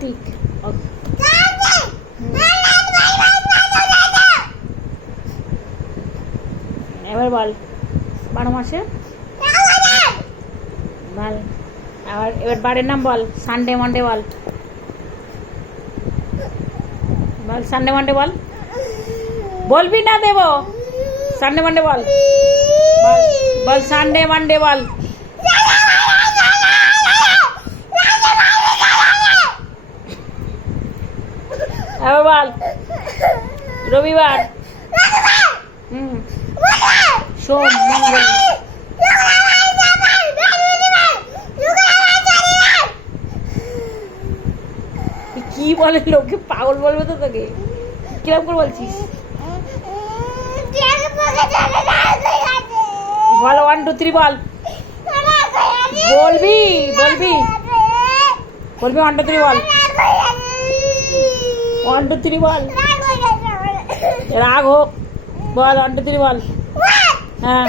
কার্তিক। এবার বল 12 মাসে বল। আর এবার বারের নাম বল। সানডে মানডে বল। বল সানডে মানডে বল। বলবি না দেবো। সানডে মানডে বল। বল বল সানডে মানডে বল। এবার বল রবিবার, সোম, মঙ্গল। কি বলে লোকে পাগল বলবে তো তোকে। কিরকম করে বলছিস? বল 1 2 3 বল। বলবি বলবি বলবি 1 2 3 বল। 1 2 3 বল। রাগ হোক বল 1 2 3 বল। হ্যাঁ